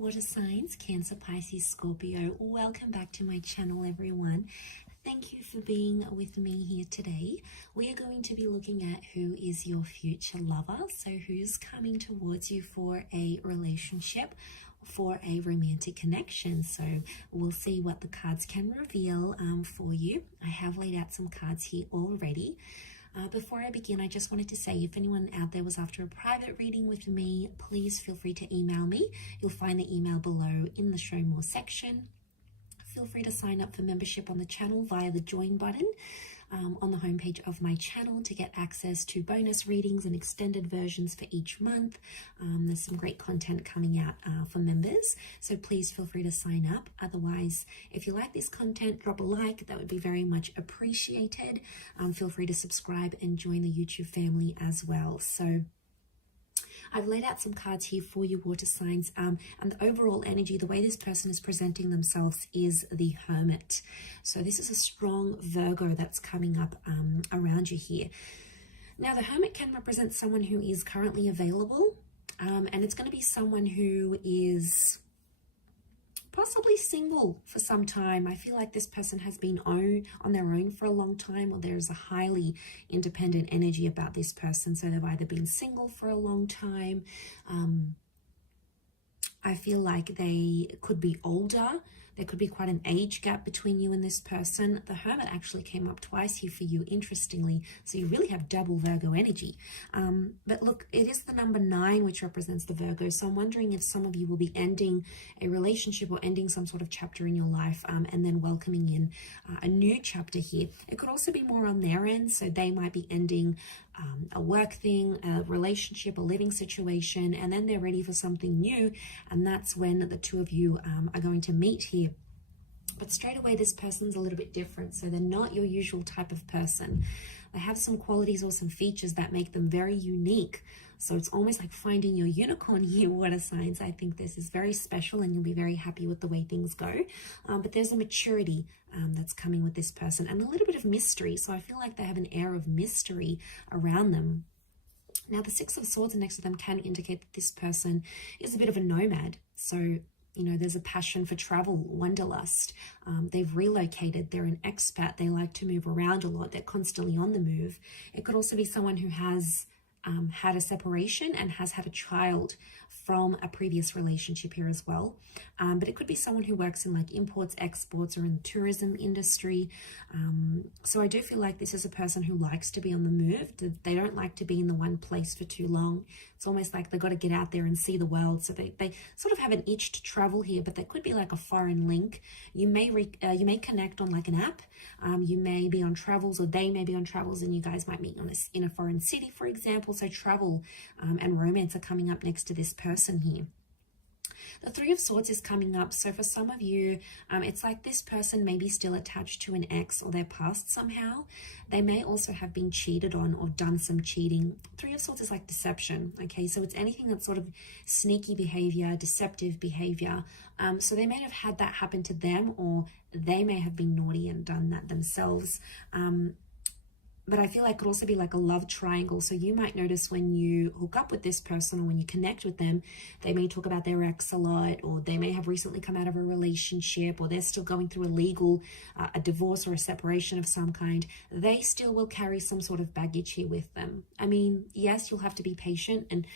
water signs, Cancer, Pisces, Scorpio. Welcome back to my channel, everyone. Thank you for being with me here today. We are going to be looking at who is your future lover. So who's coming towards you for a relationship, for a romantic connection. So we'll see what the cards can reveal for you. I have laid out some cards here already. Before I begin, I just wanted to say, if anyone out there was after a private reading with me, please feel free to email me. You'll find the email below in the show more section. Feel free to sign up for membership on the channel via the join button on the homepage of my channel to get access to bonus readings and extended versions for each month. There's some great content coming out for members, so please feel free to sign up. Otherwise, if you like this content, drop a like. That would be very much appreciated. Feel free to subscribe and join the YouTube family as well. So I've laid out some cards here for you, water signs, and the overall energy, the way this person is presenting themselves is the Hermit. So this is a strong Virgo that's coming up around you here. Now, the Hermit can represent someone who is currently available, and it's going to be someone who is possibly single for some time. I feel like this person has been on their own for a long time, or there's a highly independent energy about this person. So they've either been single for a long time. I feel like they could be older. There could be quite an age gap between you and this person. The Hermit actually came up twice here for you, interestingly. So you really have double Virgo energy. But look, it is the number 9, which represents the Virgo. So I'm wondering if some of you will be ending a relationship or ending some sort of chapter in your life and then welcoming in a new chapter here. It could also be more on their end. So they might be ending a work thing, a relationship, a living situation, and then they're ready for something new. And that's when the two of you are going to meet here. But straight away, this person's a little bit different. So they're not your usual type of person. They have some qualities or some features that make them very unique. So it's almost like finding your unicorn here, water signs. I think this is very special and you'll be very happy with the way things go. But there's a maturity that's coming with this person and a little bit of mystery. So I feel like they have an air of mystery around them. Now, the 6 of Swords next to them can indicate that this person is a bit of a nomad. So, you know, there's a passion for travel, wanderlust. They've relocated. They're an expat. They like to move around a lot. They're constantly on the move. It could also be someone who has had a separation and has had a child from a previous relationship here as well. But it could be someone who works in like imports, exports, or in the tourism industry. So I do feel like this is a person who likes to be on the move. They don't like to be in the one place for too long. It's almost like they've got to get out there and see the world. So they sort of have an itch to travel here, but they could be like a foreign link. You may connect on like an app. You may be on travels, or they may be on travels, and you guys might meet in a foreign city, for example. So travel and romance are coming up next to this person here. The 3 of Swords is coming up. So for some of you, it's like this person may be still attached to an ex or their past somehow. They may also have been cheated on or done some cheating. 3 of Swords is like deception. Okay, so it's anything that's sort of sneaky behavior, deceptive behavior. So they may have had that happen to them, or they may have been naughty and done that themselves. But I feel like it could also be like a love triangle. So you might notice when you hook up with this person or when you connect with them, they may talk about their ex a lot, or they may have recently come out of a relationship, or they're still going through a divorce or a separation of some kind. They still will carry some sort of baggage here with them. I mean, yes, you'll have to be patient and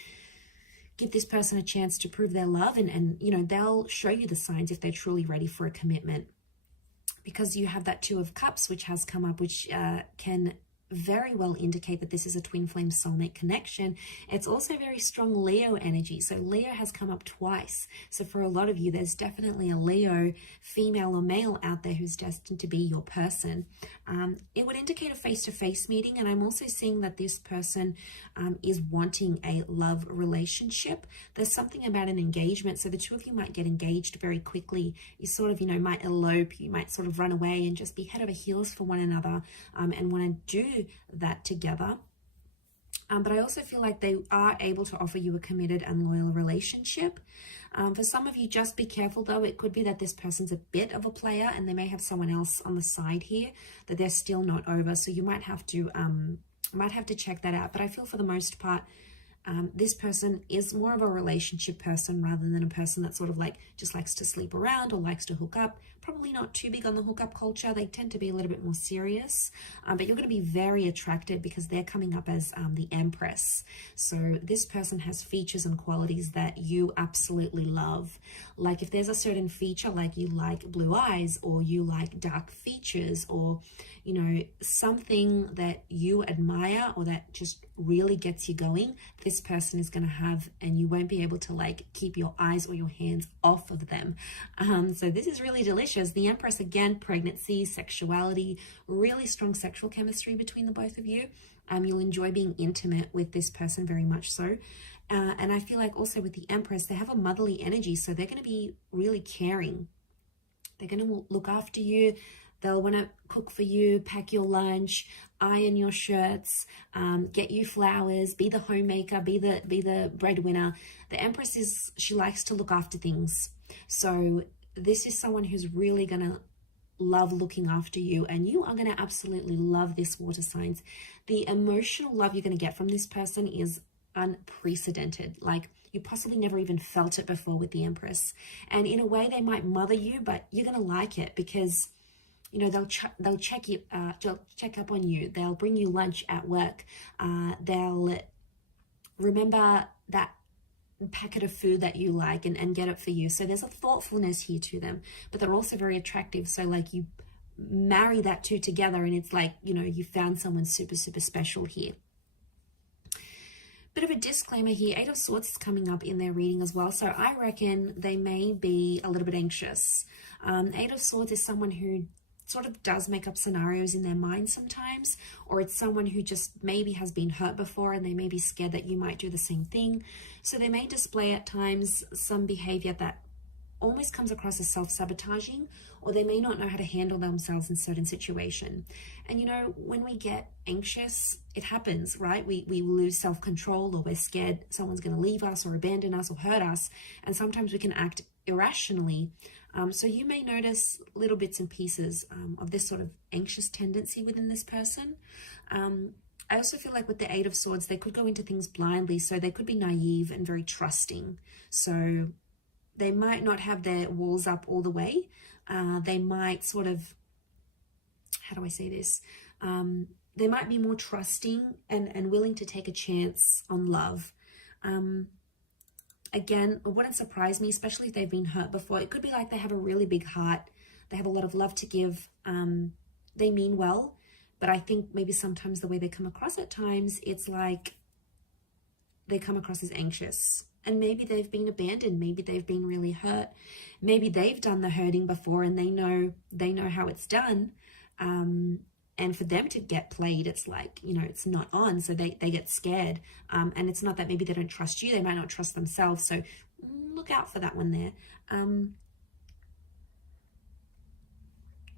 give this person a chance to prove their love. And you know, they'll show you the signs if they're truly ready for a commitment. Because you have that 2 of Cups, which has come up, which can very well indicate that this is a twin flame soulmate connection. It's also very strong Leo energy. So Leo has come up twice. So for a lot of you, there's definitely a Leo, female or male, out there who's destined to be your person. It would indicate a face-to-face meeting. And I'm also seeing that this person is wanting a love relationship. There's something about an engagement. So the 2 of you might get engaged very quickly. You sort of, you know, might elope. You might sort of run away and just be head over heels for one another and want to do that together. But I also feel like they are able to offer you a committed and loyal relationship. For some of you, just be careful though. It could be that this person's a bit of a player and they may have someone else on the side here that they're still not over. So you might have to check that out. But I feel for the most part, This person is more of a relationship person rather than a person that sort of like just likes to sleep around or likes to hook up. Probably not too big on the hookup culture. They tend to be a little bit more serious, but you're going to be very attracted because they're coming up as the empress. So this person has features and qualities that you absolutely love. Like if there's a certain feature, like you like blue eyes or you like dark features, or you know, something that you admire or that just really gets you going, this person is going to have, and you won't be able to like keep your eyes or your hands off of them. So this is really delicious. The Empress, again, pregnancy, sexuality, really strong sexual chemistry between the both of you. You'll enjoy being intimate with this person, very much so. And I feel like also with the Empress, they have a motherly energy, so they're going to be really caring. They're going to look after you. They'll want to cook for you, pack your lunch, iron your shirts, get you flowers, be the homemaker, be the breadwinner. The Empress she likes to look after things. So this is someone who's really going to love looking after you, and you are going to absolutely love this, water signs. The emotional love you're going to get from this person is unprecedented. Like you possibly never even felt it before with the Empress. And in a way, they might mother you, but you're going to like it because you know, they'll check you, check up on you. They'll bring you lunch at work. They'll remember that packet of food that you like and get it for you. So there's a thoughtfulness here to them, but they're also very attractive. So like you marry that two together and it's like, you know, you found someone super, super special here. Bit of a disclaimer here, Eight of Swords is coming up in their reading as well. So I reckon they may be a little bit anxious. Eight of Swords is someone who sort of does make up scenarios in their mind sometimes, or it's someone who just maybe has been hurt before and they may be scared that you might do the same thing. So they may display at times some behavior that almost comes across as self-sabotaging, or they may not know how to handle themselves in certain situation. And you know, when we get anxious, it happens, right? We lose self-control, or we're scared someone's going to leave us or abandon us or hurt us, and sometimes we can act irrationally. So you may notice little bits and pieces of this sort of anxious tendency within this person. I also feel like with the Eight of Swords, they could go into things blindly. So they could be naive and very trusting. So they might not have their walls up all the way. They might sort of, how do I say this? They might be more trusting and willing to take a chance on love. Again, it wouldn't surprise me, especially if they've been hurt before. It could be like they have a really big heart. They have a lot of love to give. They mean well, but I think maybe sometimes the way they come across at times, it's like they come across as anxious. And maybe they've been abandoned. Maybe they've been really hurt. Maybe they've done the hurting before and they know how it's done. And for them to get played, it's like, you know, it's not on. So they get scared. And it's not that maybe they don't trust you. They might not trust themselves. So look out for that one there.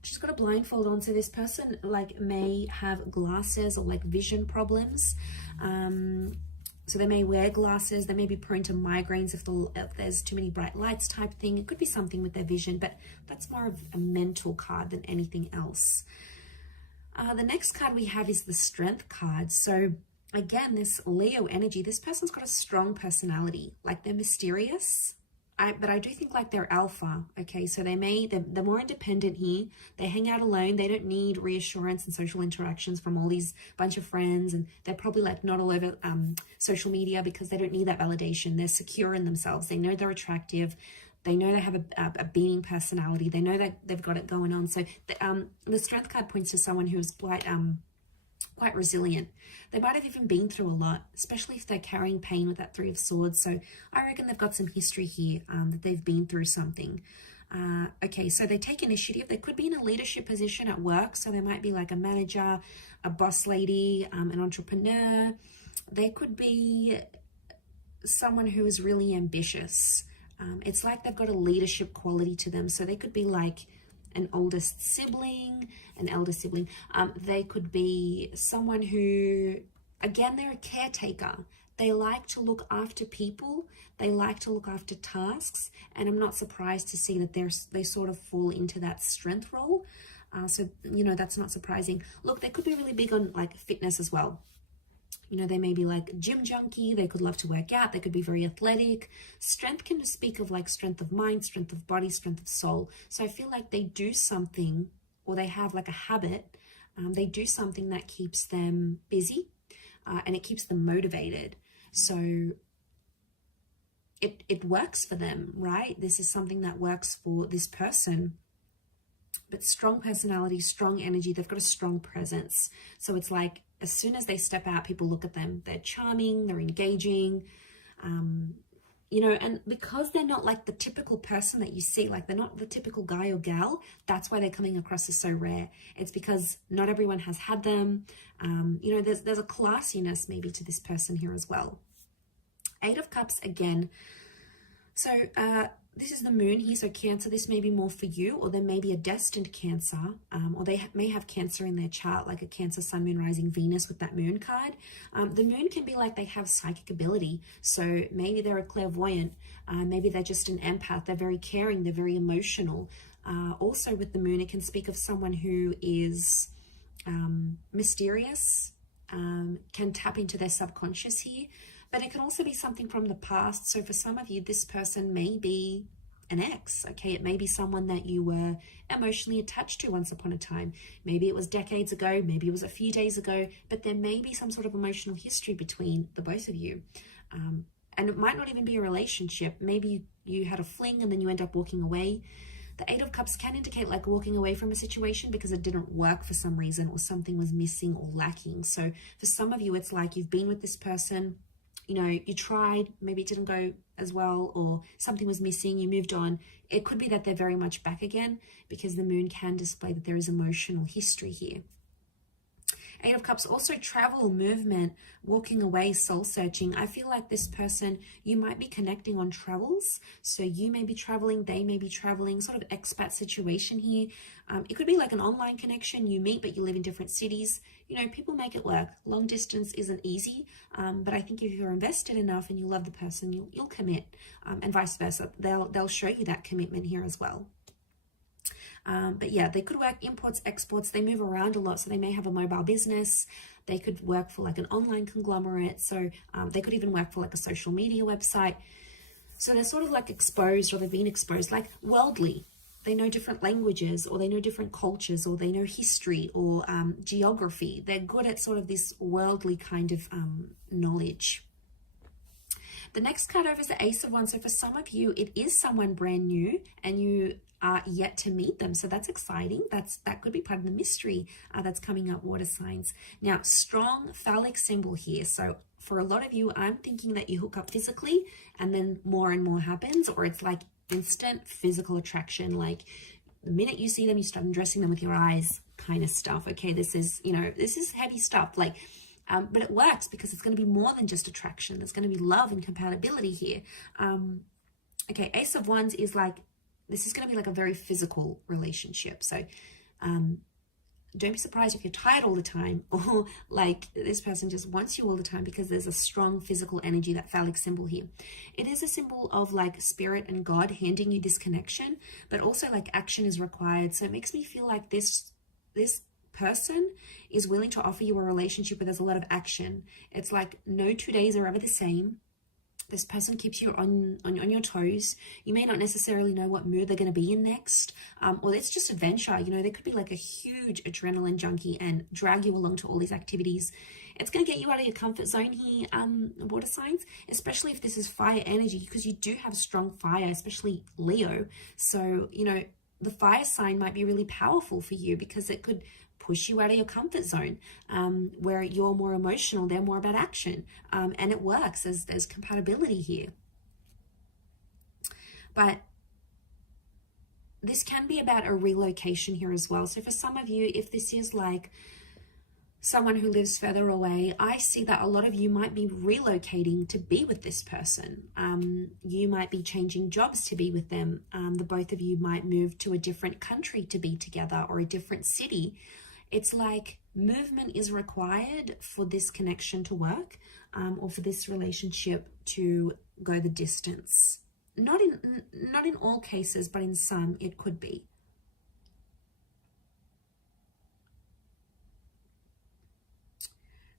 She's got a blindfold on. So this person like may have glasses or like vision problems. So they may wear glasses. They may be prone to migraines if there's too many bright lights type thing. It could be something with their vision, but that's more of a mental card than anything else. The next card we have is the Strength card. So again, this Leo energy, this person's got a strong personality. Like they're mysterious, but I do think like they're alpha. Okay, so they're more independent here. They hang out alone. They don't need reassurance and social interactions from all these bunch of friends. And they're probably like not all over social media because they don't need that validation. They're secure in themselves. They know they're attractive. They know they have a beaming personality. They know that they've got it going on. So the Strength card points to someone who is quite resilient. They might have even been through a lot, especially if they're carrying pain with that Three of Swords. So I reckon they've got some history here, that they've been through something. Okay, so they take initiative. They could be in a leadership position at work. So they might be like a manager, a boss lady, an entrepreneur. They could be someone who is really ambitious. It's like they've got a leadership quality to them. So they could be like an oldest sibling, an elder sibling. They could be someone who, again, they're a caretaker. They like to look after people. They like to look after tasks. And I'm not surprised to see that they sort of fall into that strength role. So, you know, that's not surprising. Look, they could be really big on like fitness as well. You know, they may be like a gym junkie. They could love to work out. They could be very athletic. Strength can speak of like strength of mind, strength of body, strength of soul. So I feel like they do something, or they have like a habit. They do something that keeps them busy, and it keeps them motivated. So it works for them, right? This is something that works for this person. But strong personality, strong energy, they've got a strong presence. So it's like, as soon as they step out, people look at them. They're charming, they're engaging, you know, and because they're not like the typical person that you see, like they're not the typical guy or gal, that's why they're coming across as so rare. It's because not everyone has had them. You know, there's a classiness maybe to this person here as well. Eight of Cups again. So this is the moon here, so Cancer, this may be more for you, or there may be a destined Cancer, or they may have Cancer in their chart, like a Cancer, Sun, Moon, Rising, Venus with that moon card. The moon can be like they have psychic ability, so maybe they're a clairvoyant, maybe they're just an empath, they're very caring, they're very emotional. Also with the moon, it can speak of someone who is mysterious, can tap into their subconscious here. But it can also be something from the past. So for some of you, this person may be an ex, okay? It may be someone that you were emotionally attached to once upon a time. Maybe it was decades ago, maybe it was a few days ago, but there may be some sort of emotional history between the both of you. And it might not even be a relationship. Maybe you had a fling and then you end up walking away. The Eight of Cups can indicate like walking away from a situation because it didn't work for some reason, or something was missing or lacking. So for some of you, it's like you've been with this person, you know, you tried, maybe it didn't go as well, or something was missing, you moved on. It could be that they're very much back again, because the moon can display that there is emotional history here. Eight of Cups, also travel, movement, walking away, soul searching. I feel like this person, you might be connecting on travels. So you may be traveling, they may be traveling, sort of expat situation here. It could be like an online connection. You meet, but you live in different cities. You know, people make it work. Long distance isn't easy, but I think if you're invested enough and you love the person, you'll commit, and vice versa. They'll show you that commitment here as well. But yeah, they could work imports, exports. They move around a lot, so they may have a mobile business. They could work for like an online conglomerate. So they could even work for like a social media website. So they're sort of like exposed, or they've been exposed, like worldly. They know different languages, or they know different cultures, or they know history, or geography. They're good at sort of this worldly kind of knowledge. The next card over is the Ace of Wands. So for some of you, it is someone brand new and you are yet to meet them. So that's exciting. That could be part of the mystery that's coming up, water signs. Now, strong phallic symbol here. So for a lot of you, I'm thinking that you hook up physically and then more and more happens, or it's like instant physical attraction. Like the minute you see them, you start undressing them with your eyes kind of stuff. Okay, this is, you know, this is heavy stuff. Like, but it works because it's going to be more than just attraction. There's going to be love and compatibility here. Okay, Ace of Wands is like, this is going to be like a very physical relationship. So don't be surprised if you're tired all the time, or like this person just wants you all the time, because there's a strong physical energy, that phallic symbol here. It is a symbol of like spirit and God handing you this connection, but also like action is required. So it makes me feel like this person is willing to offer you a relationship where there's a lot of action. It's like no 2 days are ever the same. This person keeps you on your toes. You may not necessarily know what mood they're going to be in next, or it's just adventure. You know, they could be like a huge adrenaline junkie and drag you along to all these activities. It's going to get you out of your comfort zone here, water signs, especially if this is fire energy, because you do have strong fire, especially Leo. So, you know, the fire sign might be really powerful for you, because it could push you out of your comfort zone, where you're more emotional, they're more about action, and it works. There's compatibility here. But this can be about a relocation here as well. So for some of you, if this is like someone who lives further away, I see that a lot of you might be relocating to be with this person. You might be changing jobs to be with them. The both of you might move to a different country to be together, or a different city. It's like movement is required for this connection to work, or for this relationship to go the distance. Not in all cases, but in some it could be.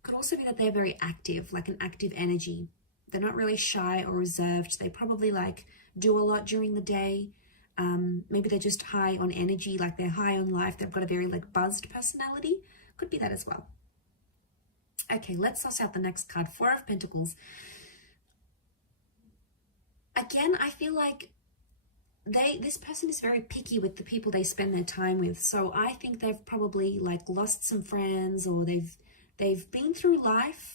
Could also be that they're very active, like an active energy. They're not really shy or reserved. They probably like do a lot during the day. Maybe they're just high on energy, like they're high on life. They've got a very like buzzed personality. Could be that as well. Okay, let's suss out the next card. Four of Pentacles. Again, I feel like this person is very picky with the people they spend their time with. So I think they've probably like lost some friends, or they've been through life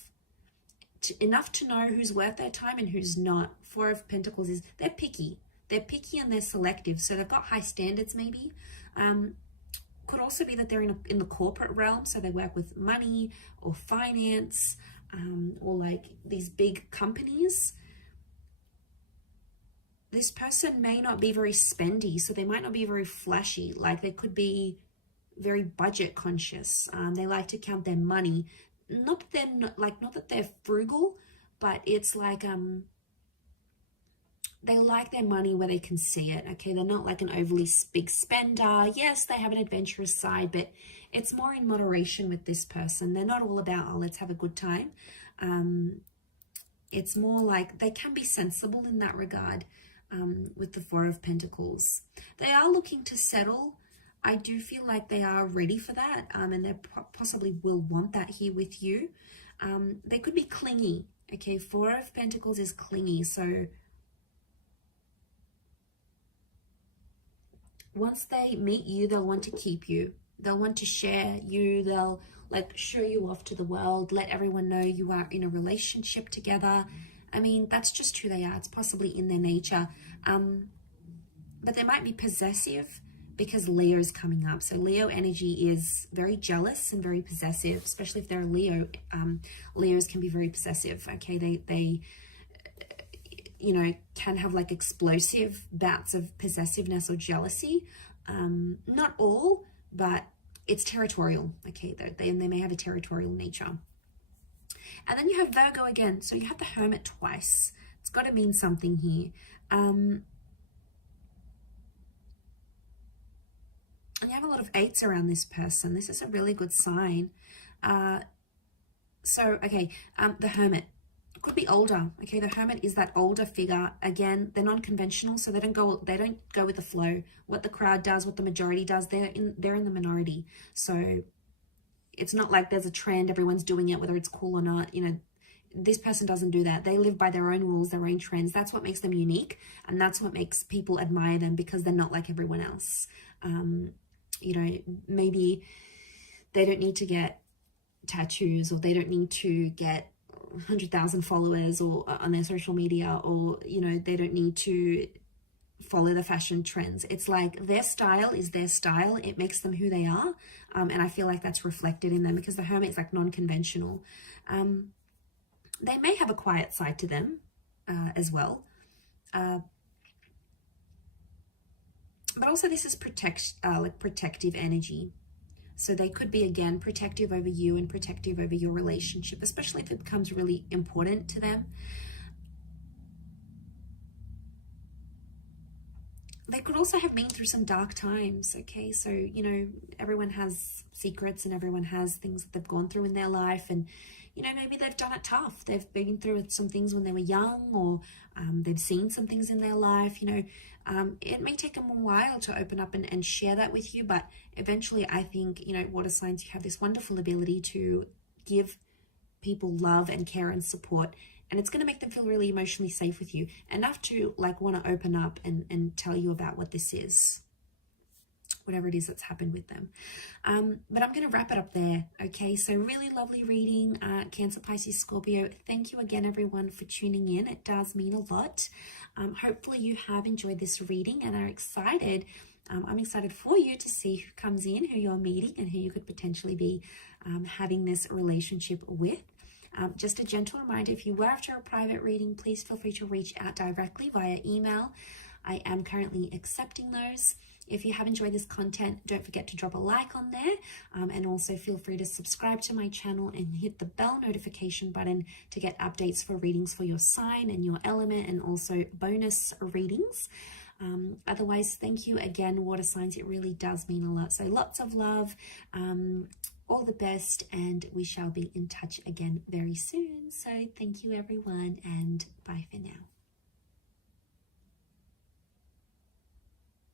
enough to know who's worth their time and who's not. Four of Pentacles is they're picky. They're picky and they're selective. So they've got high standards maybe. Could also be that they're in the corporate realm. So they work with money or finance, or like these big companies. This person may not be very spendy, so they might not be very flashy. Like they could be very budget conscious. They like to count their money. Not that they're frugal, but it's like they like their money where they can see it. Okay, they're not like an overly big spender. Yes, they have an adventurous side, but it's more in moderation with this person. They're not all about, oh, let's have a good time. It's more like they can be sensible in that regard. With the Four of Pentacles, they are looking to settle. I do feel like they are ready for that, and they possibly will want that here with you. They could be clingy. Okay, Four of Pentacles is clingy, so once they meet you, they'll want to keep you. They'll want to share you. They'll like show you off to the world, let everyone know you are in a relationship together. I mean, that's just who they are. It's possibly in their nature. But they might be possessive because Leo is coming up. So Leo energy is very jealous and very possessive, especially if they're a Leo. Leos can be very possessive. Okay, they you know, can have like explosive bouts of possessiveness or jealousy. Not all, but it's territorial. Okay, they may have a territorial nature. And then you have Virgo again. So you have the Hermit twice. It's got to mean something here. And you have a lot of eights around this person. This is a really good sign. The Hermit could be older. Okay, the Hermit is that older figure. Again, they're non-conventional, so they don't go with the flow. What the crowd does, what the majority does, they're in the minority. So it's not like there's a trend, everyone's doing it, whether it's cool or not. You know, this person doesn't do that. They live by their own rules, their own trends. That's what makes them unique, and that's what makes people admire them, because they're not like everyone else. You know, maybe they don't need to get tattoos, or they don't need to get 100,000 followers or on their social media, or, you know, they don't need to follow the fashion trends. It's like their style is their style. It makes them who they are. And I feel like that's reflected in them, because the Hermit is like non-conventional. They may have a quiet side to them as well. But also this is protective energy. So they could be, again, protective over you and protective over your relationship, especially if it becomes really important to them. They could also have been through some dark times, okay? So, you know, everyone has secrets and everyone has things that they've gone through in their life, and, you know, maybe they've done it tough. They've been through some things when they were young, or they've seen some things in their life, you know. It may take them a while to open up and share that with you, but eventually I think, you know, water signs, you have this wonderful ability to give people love and care and support, and it's going to make them feel really emotionally safe with you, enough to like want to open up and tell you about what this is, whatever it is that's happened with them. But I'm going to wrap it up there. Okay, so really lovely reading, Cancer, Pisces, Scorpio. Thank you again, everyone, for tuning in. It does mean a lot. Hopefully you have enjoyed this reading and are excited. I'm excited for you to see who comes in, who you're meeting, and who you could potentially be having this relationship with. Just a gentle reminder, if you were after a private reading, please feel free to reach out directly via email. I am currently accepting those. If you have enjoyed this content, don't forget to drop a like on there, and also feel free to subscribe to my channel and hit the bell notification button to get updates for readings for your sign and your element, and also bonus readings. Otherwise, thank you again, water signs. It really does mean a lot. So lots of love, all the best, and we shall be in touch again very soon. So thank you, everyone, and bye for now.